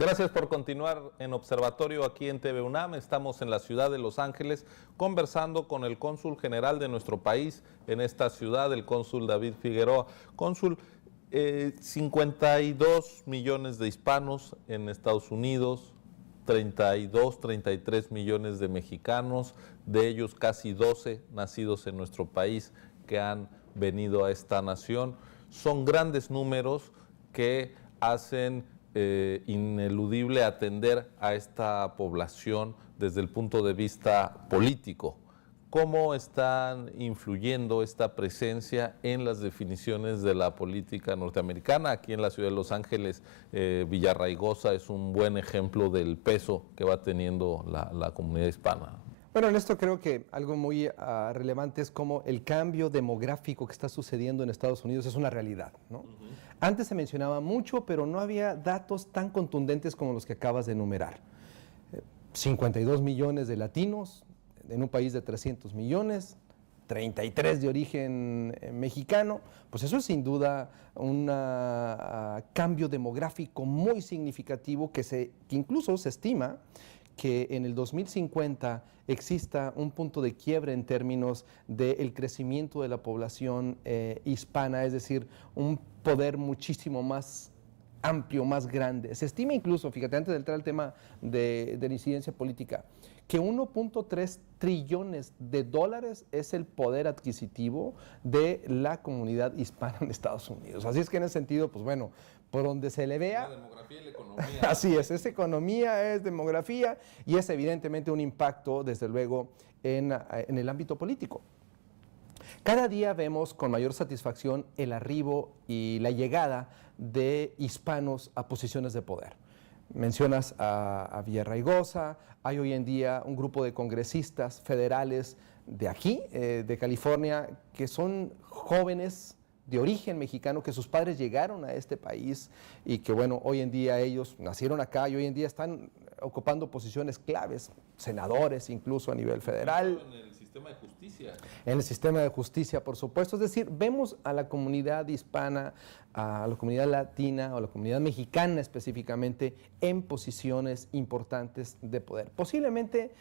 Gracias por continuar en Observatorio aquí en TV UNAM. Estamos en la ciudad de Los Ángeles conversando con el cónsul general de nuestro país en esta ciudad, el cónsul David Figueroa. Cónsul, 52 millones de hispanos en Estados Unidos, 33 millones de mexicanos, de ellos casi 12 nacidos en nuestro país que han venido a esta nación. Son grandes números que hacen ineludible atender a esta población desde el punto de vista político. ¿Cómo están influyendo esta presencia en las definiciones de la política norteamericana? Aquí en la ciudad de Los Ángeles, Villarraigosa es un buen ejemplo del peso que va teniendo la comunidad hispana. Bueno, en esto creo que algo muy relevante es cómo el cambio demográfico que está sucediendo en Estados Unidos es una realidad, ¿no? Antes se mencionaba mucho, pero no había datos tan contundentes como los que acabas de enumerar. 52 millones de latinos en un país de 300 millones, 33 de origen mexicano, pues eso es sin duda un cambio demográfico muy significativo que incluso se estima que en el 2050 exista un punto de quiebre en términos del crecimiento de la población hispana, es decir, un poder muchísimo más amplio, más grande. Se estima incluso, fíjate, antes de entrar al tema de la incidencia política, que 1.3 trillones de dólares es el poder adquisitivo de la comunidad hispana en Estados Unidos. Así es que en ese sentido, pues bueno, por donde se le vea... La demografía y la economía. Así es economía, es demografía y es evidentemente un impacto, desde luego, en el ámbito político. Cada día vemos con mayor satisfacción el arribo y la llegada de hispanos a posiciones de poder. Mencionas a Villarraigosa, hay hoy en día un grupo de congresistas federales de aquí, de California, que son jóvenes de origen mexicano, que sus padres llegaron a este país y que, bueno, hoy en día ellos nacieron acá y hoy en día están ocupando posiciones claves, senadores incluso a nivel federal. En el sistema de justicia. En el sistema de justicia, por supuesto. Es decir, vemos a la comunidad hispana, a la comunidad latina, o a la comunidad mexicana específicamente, en posiciones importantes de poder. Posiblemente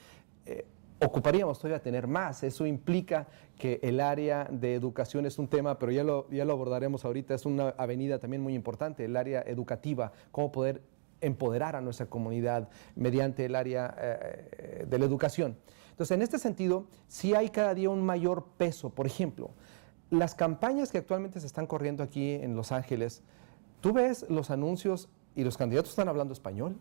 ocuparíamos todavía tener más. Eso implica que el área de educación es un tema, pero ya lo abordaremos ahorita, es una avenida también muy importante, el área educativa, cómo poder empoderar a nuestra comunidad mediante el área de la educación. Entonces, en este sentido, sí hay cada día un mayor peso. Por ejemplo, las campañas que actualmente se están corriendo aquí en Los Ángeles, tú ves los anuncios y los candidatos están hablando español.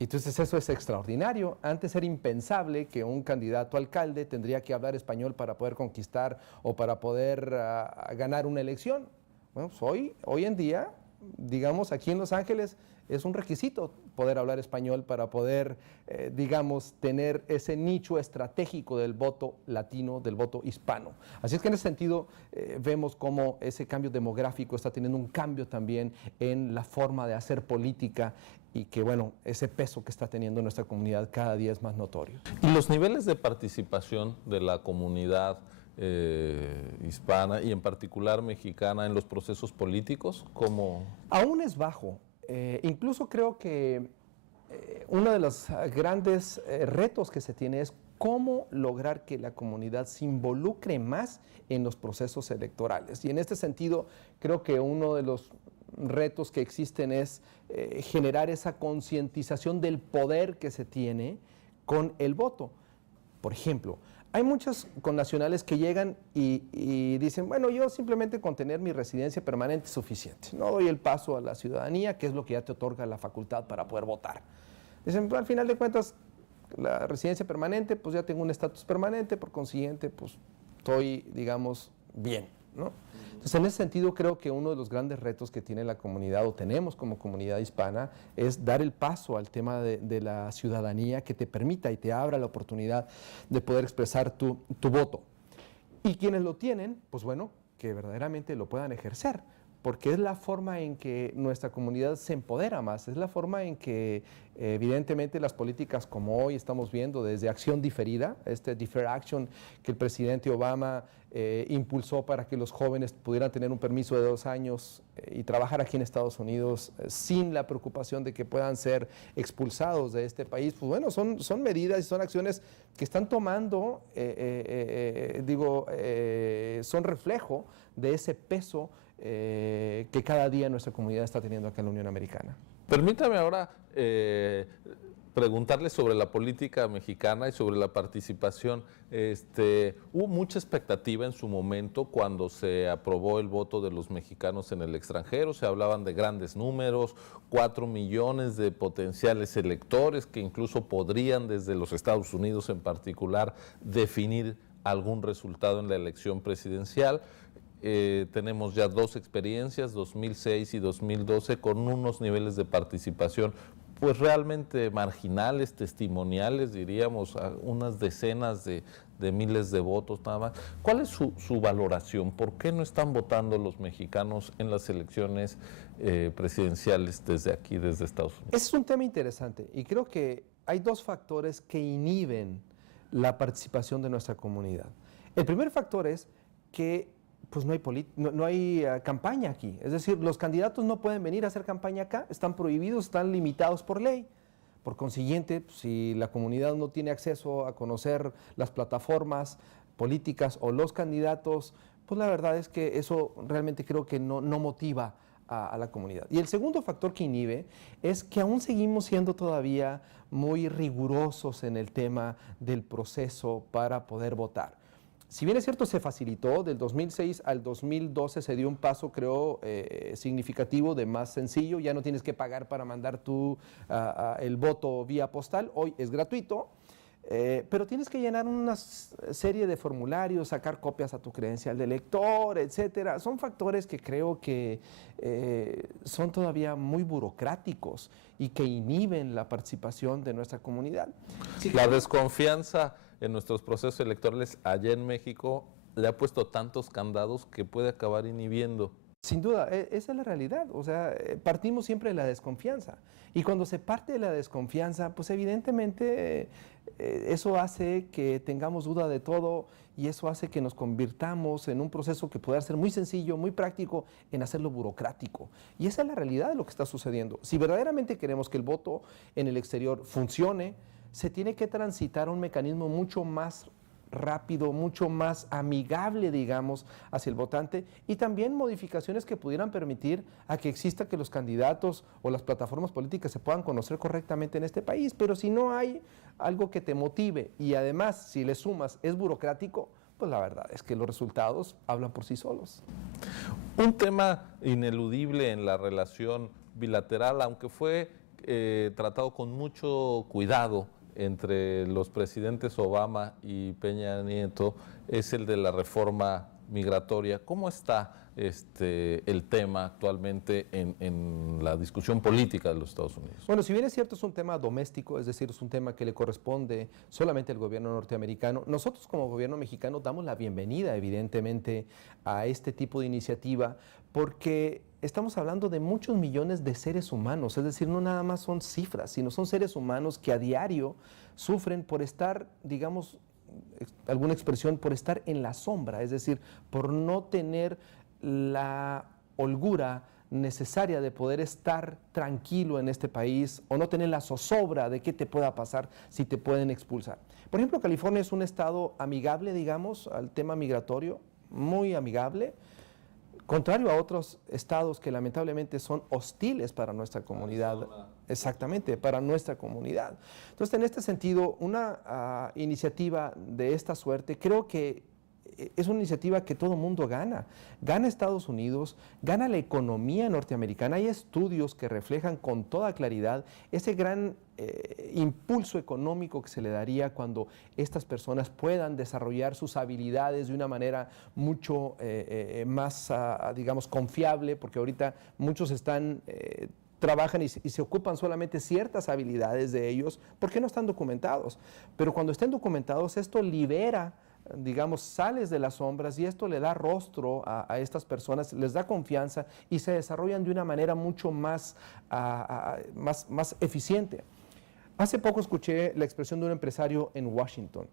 Entonces eso es extraordinario. Antes era impensable que un candidato a alcalde tendría que hablar español para poder conquistar o para poder ganar una elección. Bueno, pues hoy en día, digamos, aquí en Los Ángeles es un requisito poder hablar español para poder, digamos, tener ese nicho estratégico del voto latino, del voto hispano. Así es que en ese sentido vemos cómo ese cambio demográfico está teniendo un cambio también en la forma de hacer política y que, bueno, ese peso que está teniendo nuestra comunidad cada día es más notorio. ¿Y los niveles de participación de la comunidad hispana y en particular mexicana en los procesos políticos, cómo? Aún es bajo. Incluso creo que uno de los grandes retos que se tiene es cómo lograr que la comunidad se involucre más en los procesos electorales. Y en este sentido, creo que uno de los retos que existen es generar esa concientización del poder que se tiene con el voto. Por ejemplo, hay muchos connacionales que llegan y dicen, bueno, yo simplemente con tener mi residencia permanente es suficiente. No doy el paso a la ciudadanía, que es lo que ya te otorga la facultad para poder votar. Dicen, al final de cuentas, la residencia permanente, pues ya tengo un estatus permanente, por consiguiente, pues estoy, digamos, bien, ¿no? Entonces, en ese sentido, creo que uno de los grandes retos que tiene la comunidad, o tenemos como comunidad hispana, es dar el paso al tema de la ciudadanía que te permita y te abra la oportunidad de poder expresar tu voto. Y quienes lo tienen, pues bueno, que verdaderamente lo puedan ejercer. porque es la forma en que nuestra comunidad se empodera más, es la forma en que evidentemente las políticas como hoy estamos viendo desde acción diferida, este Deferred Action que el presidente Obama impulsó para que los jóvenes pudieran tener un permiso de 2 años y trabajar aquí en Estados Unidos sin la preocupación de que puedan ser expulsados de este país. Pues bueno, son medidas y son acciones que están tomando, son reflejo de ese peso que cada día nuestra comunidad está teniendo acá en la Unión Americana. Permítame ahora preguntarle sobre la política mexicana y sobre la participación. Hubo mucha expectativa en su momento cuando se aprobó el voto de los mexicanos en el extranjero. Se hablaban de grandes números, 4 millones de potenciales electores que incluso podrían desde los Estados Unidos en particular definir algún resultado en la elección presidencial. Tenemos ya 2 experiencias, 2006 y 2012, con unos niveles de participación pues realmente marginales, testimoniales, diríamos, unas decenas de miles de votos nada más. ¿Cuál es su valoración? ¿Por qué no están votando los mexicanos en las elecciones presidenciales desde aquí, desde Estados Unidos? Ese es un tema interesante y creo que hay 2 factores que inhiben la participación de nuestra comunidad. El primer factor es que pues no hay campaña aquí. Es decir, los candidatos no pueden venir a hacer campaña acá, están prohibidos, están limitados por ley. Por consiguiente, si la comunidad no tiene acceso a conocer las plataformas políticas o los candidatos, pues la verdad es que eso realmente creo que no motiva a la comunidad. Y el segundo factor que inhibe es que aún seguimos siendo todavía muy rigurosos en el tema del proceso para poder votar. Si bien es cierto, se facilitó, del 2006 al 2012 se dio un paso, creo, significativo de más sencillo, ya no tienes que pagar para mandar el voto vía postal, hoy es gratuito, pero tienes que llenar una serie de formularios, sacar copias a tu credencial de elector, etcétera. Son factores que creo que son todavía muy burocráticos y que inhiben la participación de nuestra comunidad. Sí, la desconfianza en nuestros procesos electorales allá en México le ha puesto tantos candados que puede acabar inhibiendo. Sin duda, esa es la realidad. O sea, partimos siempre de la desconfianza. Y cuando se parte de la desconfianza, pues evidentemente eso hace que tengamos duda de todo y eso hace que nos convirtamos en un proceso que pueda ser muy sencillo, muy práctico, en hacerlo burocrático. Y esa es la realidad de lo que está sucediendo. Si verdaderamente queremos que el voto en el exterior funcione, se tiene que transitar un mecanismo mucho más rápido, mucho más amigable, digamos, hacia el votante y también modificaciones que pudieran permitir a que exista que los candidatos o las plataformas políticas se puedan conocer correctamente en este país. Pero si no hay algo que te motive y además si le sumas es burocrático, pues la verdad es que los resultados hablan por sí solos. Un tema ineludible en la relación bilateral, aunque fue tratado con mucho cuidado entre los presidentes Obama y Peña Nieto, es el de la reforma migratoria. ¿Cómo está el tema actualmente en la discusión política de los Estados Unidos? Bueno, si bien es cierto, es un tema doméstico, es decir, es un tema que le corresponde solamente al gobierno norteamericano, nosotros como gobierno mexicano damos la bienvenida, evidentemente, a este tipo de iniciativa, porque estamos hablando de muchos millones de seres humanos, es decir, no nada más son cifras, sino son seres humanos que a diario sufren por estar, digamos, alguna expresión, por estar en la sombra, es decir, por no tener la holgura necesaria de poder estar tranquilo en este país o no tener la zozobra de qué te pueda pasar si te pueden expulsar. Por ejemplo, California es un estado amigable, digamos, al tema migratorio, muy amigable, contrario a otros estados que lamentablemente son hostiles para nuestra comunidad. Exactamente, para nuestra comunidad. Entonces, en este sentido, una iniciativa de esta suerte, creo que es una iniciativa que todo mundo gana. Gana Estados Unidos, gana la economía norteamericana. Hay estudios que reflejan con toda claridad ese gran impulso económico que se le daría cuando estas personas puedan desarrollar sus habilidades de una manera mucho más, digamos, confiable, porque ahorita muchos trabajan y se ocupan solamente ciertas habilidades de ellos porque no están documentados. Pero cuando estén documentados, esto libera digamos, sales de las sombras y esto le da rostro a estas personas, les da confianza y se desarrollan de una manera mucho más, más eficiente. Hace poco escuché la expresión de un empresario en Washington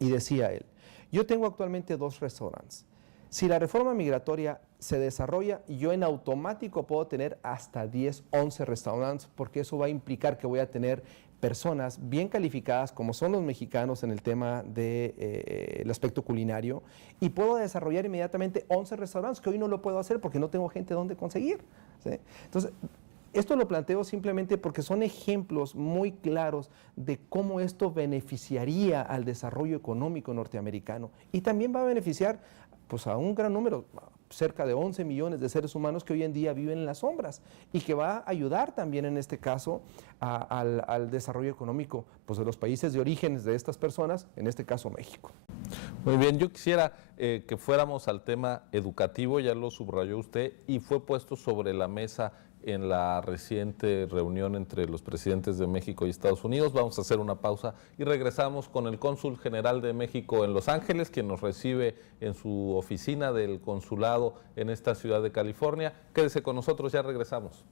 y decía él, yo tengo actualmente 2 restaurantes. Si la reforma migratoria se desarrolla, yo en automático puedo tener hasta 10, 11 restaurantes, porque eso va a implicar que voy a tener personas bien calificadas, como son los mexicanos en el tema del aspecto culinario, y puedo desarrollar inmediatamente 11 restaurantes, que hoy no lo puedo hacer porque no tengo gente donde conseguir, ¿sí? Entonces, esto lo planteo simplemente porque son ejemplos muy claros de cómo esto beneficiaría al desarrollo económico norteamericano y también va a beneficiar pues, a un gran número, cerca de 11 millones de seres humanos que hoy en día viven en las sombras y que va a ayudar también en este caso al desarrollo económico pues, de los países de orígenes de estas personas, en este caso México. Muy bien, yo quisiera que fuéramos al tema educativo, ya lo subrayó usted, y fue puesto sobre la mesa en la reciente reunión entre los presidentes de México y Estados Unidos. Vamos a hacer una pausa y regresamos con el cónsul general de México en Los Ángeles, quien nos recibe en su oficina del consulado en esta ciudad de California. Quédese con nosotros, ya regresamos.